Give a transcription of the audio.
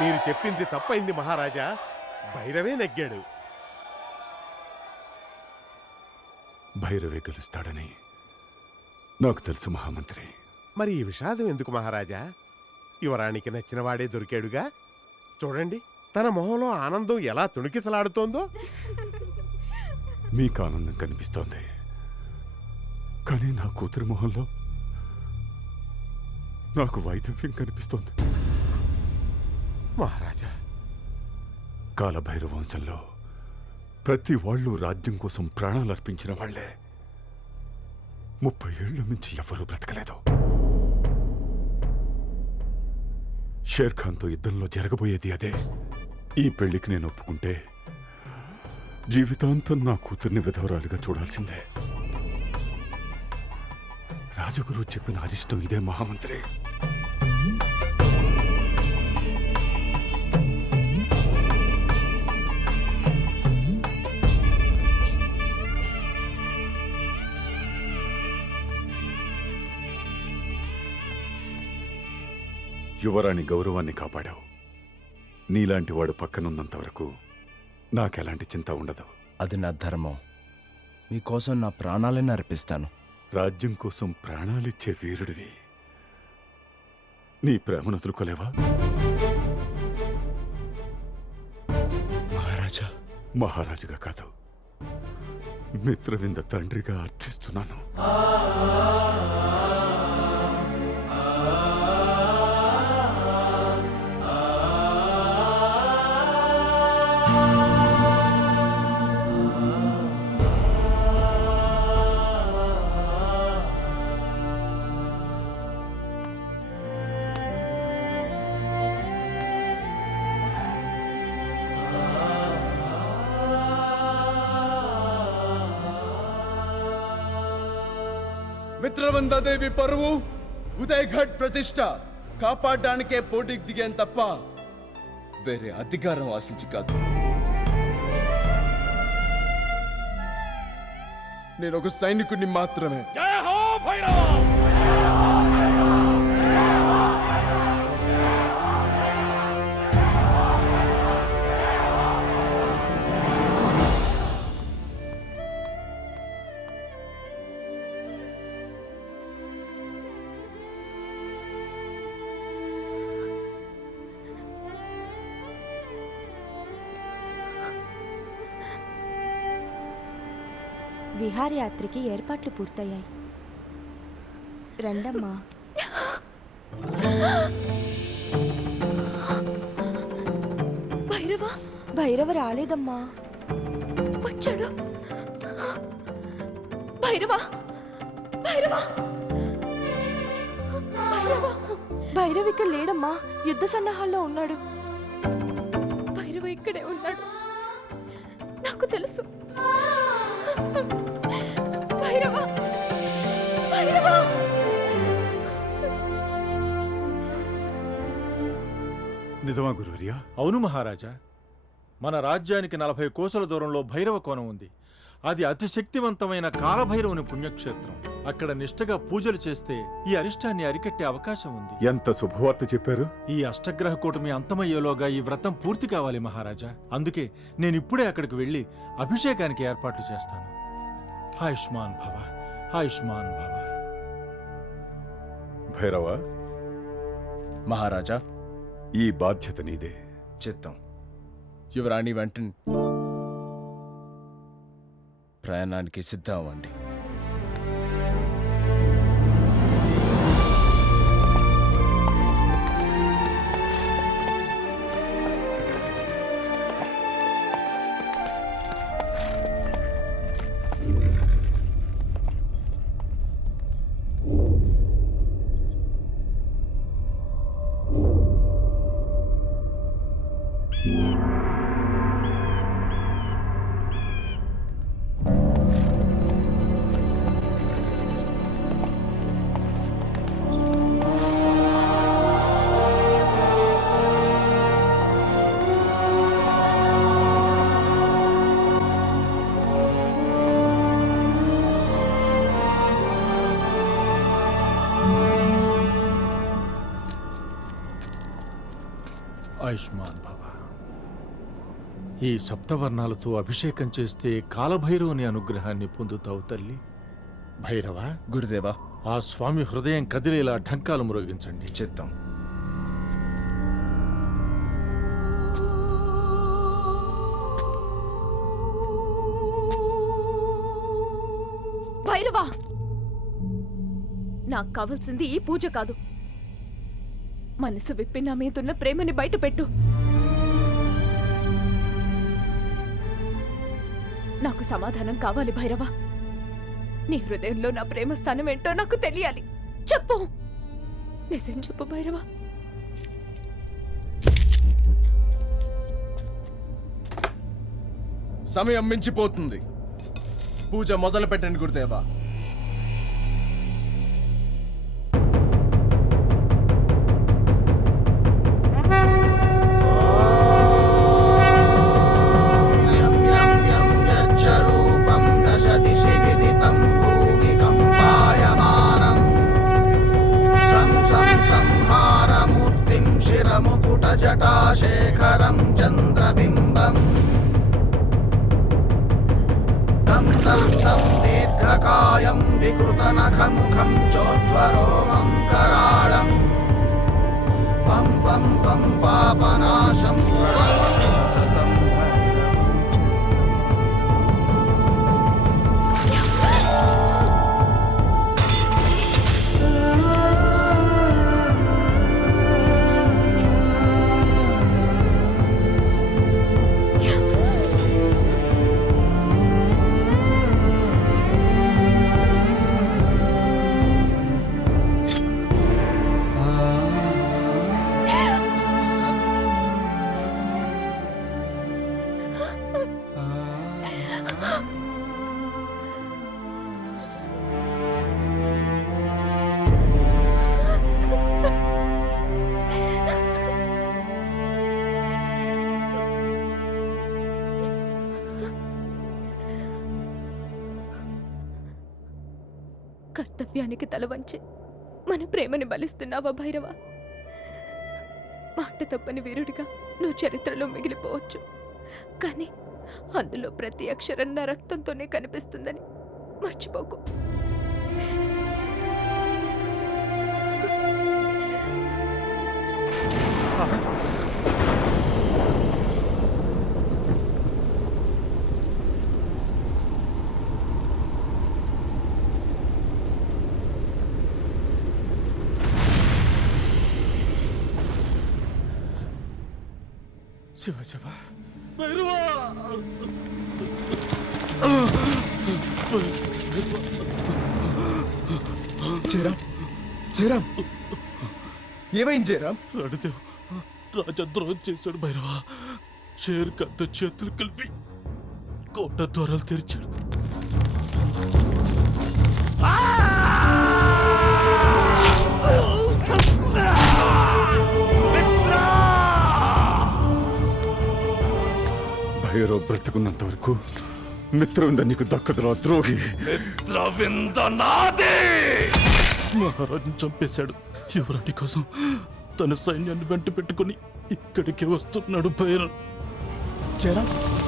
మీరు చెప్పింది తప్పైంది మహారాజా. భైరవే నెగ్గాడు. భైరవే గెలుస్తాడని నాకు తెలుసు మహామంత్రి. మరి ఈ విషాదం ఎందుకు మహారాజా? యువరానికి నచ్చిన వాడే దొరికాడుగా. చూడండి, తన మొహంలో ఆనందం ఎలా తుణికిసలాడుతోందో. మీకు ఆనందం కనిపిస్తోంది, కానీ నా కూతురి మొహంలో నాకు వైదవ్యం కనిపిస్తోంది. మహారాజా, కాలభైరవ వంశంలో ప్రతి వాళ్ళు రాజ్యం కోసం ప్రాణాలు అర్పించిన వాళ్లే 30 ఏళ్ల మించి ఎవరూ బ్రతకలేదు. షేర్ ఖాన్తో యుద్ధంలో జరగబోయేది అదే. ఈ పెళ్లికి నేను ఒప్పుకుంటే జీవితాంతం నా కూతుర్ని విధవరాలుగా చూడాల్సిందే. రాజగురు చెప్పిన అరిష్టం ఇదే మహామంత్రి. యువరాణి గౌరవాన్ని కాపాడావు. నీలాంటి వాడు పక్కనున్నంత వరకు నాకెలాంటి చింత ఉండదు. అది నా ధర్మం. మీకోసం నా ప్రాణాలను అర్పిస్తాను. రాజ్యం కోసం ప్రాణాలిచ్చే వీరుడివి. నీ ప్రేమను వదులుకోలేవా? మహారాజా. మహారాజుగా కాదు, మిత్రవింద తండ్రిగా అర్థిస్తున్నాను. మిత్రవందాదేవి పరువు, ఉదయఘట్ ప్రతిష్ట కాపాడడానికే పోటీకి దిగాను తప్ప వేరే అధికారం ఆశించి కాదు. నేను ఒక సైనికుడిని మాత్రమే. జై హో భైరవ! విహారయాత్రకి ఏర్పాట్లు పూర్తయ్యాయి. రండమ్మా. భైరవ భైరవ రాలేదమ్మా. వచ్చాడు. భైరవ భైరవ భైరవ భైరవ ఇక్కడ లేడమ్మా. యుద్ధ సన్నాహాల్లో ఉన్నాడు. భైరవ ఇక్కడే ఉన్నాడు, నాకు తెలుసు. భైరవ భైరవ నిజమా గురువర్యా? అవును మహారాజా. మన రాజ్యానికి 40 కోసల దూరంలో భైరవ కోణం ఉంది. అది అతి శక్తివంతమైన కాలభైరవుని పుణ్యక్షేత్రం. అక్కడ నిష్ఠగా పూజలు చేస్తే ఈ అరిష్టాన్ని అరికట్టే అవకాశం ఉంది. ఎంత శుభవార్త చెప్పారు. ఈ అష్టగ్రహ కూటమి అంతమయ్యేలోగా ఈ వ్రతం పూర్తి కావాలి మహారాజా. అందుకే నేనిప్పుడే అక్కడికి వెళ్ళి అభిషేకానికి ఏర్పాట్లు చేస్తాను. ఆయుష్మాన్ భవ, ఆయుష్మాన్ భవ. భైరవ, మహారాజా. ఈ బాధ్యత నీదే. చిత్తం. యువరాణి వెంటనే ప్రయాణానికి సిద్ధం అవ్వండి. ఆయుష్మాన్ భవ. ఈ సప్తవర్ణాలతో అభిషేకం చేస్తే కాలభైరవుని అనుగ్రహాన్ని పొందుతావు తల్లి. భైరవ, గురుదేవా, ఆ స్వామి హృదయం కదిలేలా ఢంకాలు మ్రోగించండి. చిత్తం. భైరవా, నాకు కావాల్సింది ఈ పూజ కాదు. మనసు విప్పి నా మీదున్న ప్రేమని బయట పెట్టు. నాకు సమాధానం కావాలి భైరవా. నీ హృదయంలో నా ప్రేమ స్థానం ఏంటో నాకు తెలియాలి. చెప్పు, నిజం చెప్పు భైరవా. సమయం మించిపోతుంది. పూజ మొదలు పెట్టండి గురుదేవా. జటాశేఖరం చంద్రబింబం తం తం తం దీర్ఘకాయం వికృతనఖముఖం చోద్వరోమం కరాళం పం పం పం పాపనాశం ప్రణతం భైరవం. కర్తవ్యానికి తల వంచి మన ప్రేమని బలిస్తున్నావా భైరవ? మాట తప్పని వీరుడిగా నువ్వు చరిత్రలో మిగిలిపోవచ్చు, కానీ అందులో ప్రతి అక్షరం నా రక్తంతోనే కనిపిస్తుందని మర్చిపోకు. శివ శివ. జయరాం, జయరాం, ఏమైంది జయరాం? రాణిదేవ్ రాజద్రోహం చేశాడు భైరవ. షేర్ ఖాన్తో చేతులు కలిపి కోట ద్వారాలు తెరిచాడు. భైరవ్ బ్రతుకున్నంత వరకు మిత్రవింద నీకు దక్కదురా ద్రోహి. మహారాజుని చంపేశాడు. యువరాణి కోసం తన సైన్యాన్ని వెంట పెట్టుకుని ఇక్కడికి వస్తున్నాడు భైరవ్. జయరాం,